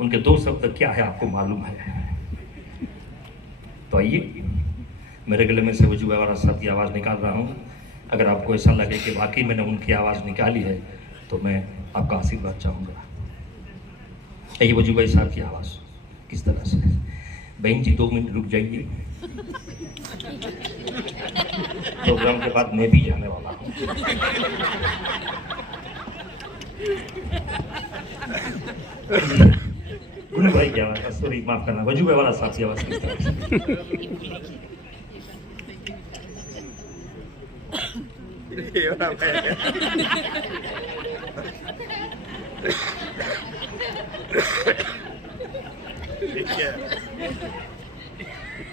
उनके दो शब्द क्या है आपको मालूम है? तो आइए। मेरे गले में से वज़ू वाला की आवाज़ निकाल रहा हूँ। अगर आपको ऐसा लगे कि वाकई मैंने उनकी आवाज़ निकाली है तो मैं आपका आशीर्वाद चाहूँगा। यही वज़ू भाई साहब की आवाज़। किस तरह से? बहन जी, दो मिनट रुक जाइए। प्रोग्राम के बाद मैं भी जाने वाला हूँ। ભાઈ ગયા સોરી માફ કરના વજુભાઈ વાળા સાથી આવા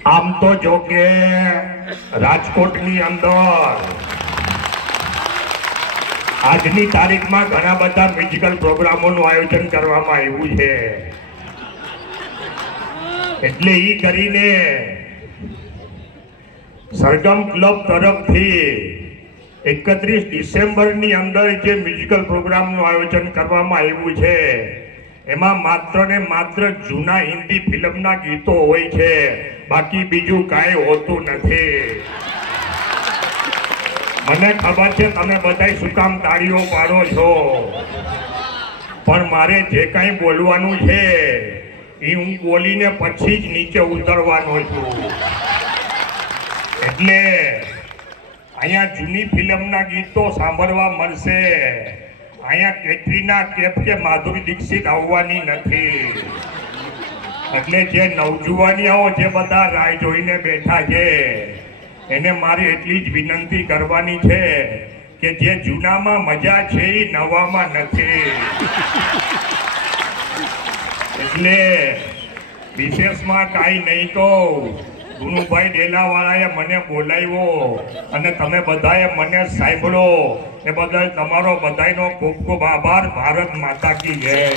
આમ તો જો કે રાજકોટની અંદર આજની તારીખમાં ઘણા બધા મ્યુઝિકલ પ્રોગ્રામોનું આયોજન કરવામાં આવ્યું છે. એટલે એ કરીને સરગમ ક્લબ તરફથી એકત્રીસ ડિસેમ્બરની અંદર જે મ્યુઝિકલ પ્રોગ્રામનું આયોજન કરવામાં આવ્યું છે, એમાં માત્ર ને માત્ર જૂના હિન્દી ફિલ્મના ગીતો હોય છે, બાકી બીજું કાંઈ હોતું નથી. મને ખબર છે તમે બધા શું કામ તાળીઓ પાડો છો. પણ મારે જે કાંઈ બોલવાનું છે એ હું બોલીને પછી જ નીચે ઉતરવાનો છું. એટલે અહીંયા જૂની ફિલ્મના ગીતો સાંભળવા મળશે. અહીંયા કેટરીના કેફ કે માધુરી દીક્ષિત આવવાની નથી. એટલે જે નવજુવાનીઓ, જે બધા રાહ જોઈને બેઠા છે, એને મારી એટલી જ વિનંતી કરવાની છે કે જે જૂનામાં મજા છે એ નવામાં નથી. એટલે વિશેષમાં કાંઈ નહીં કહું ગુરુભાઈ ડેલાવાળાએ મને બોલાવ્યો. અને તમે બધાએ મને સાંભળો. એ બદલ તમારો બધાયનો ખૂબ ખૂબ આભાર. ભારત માતા કી જય.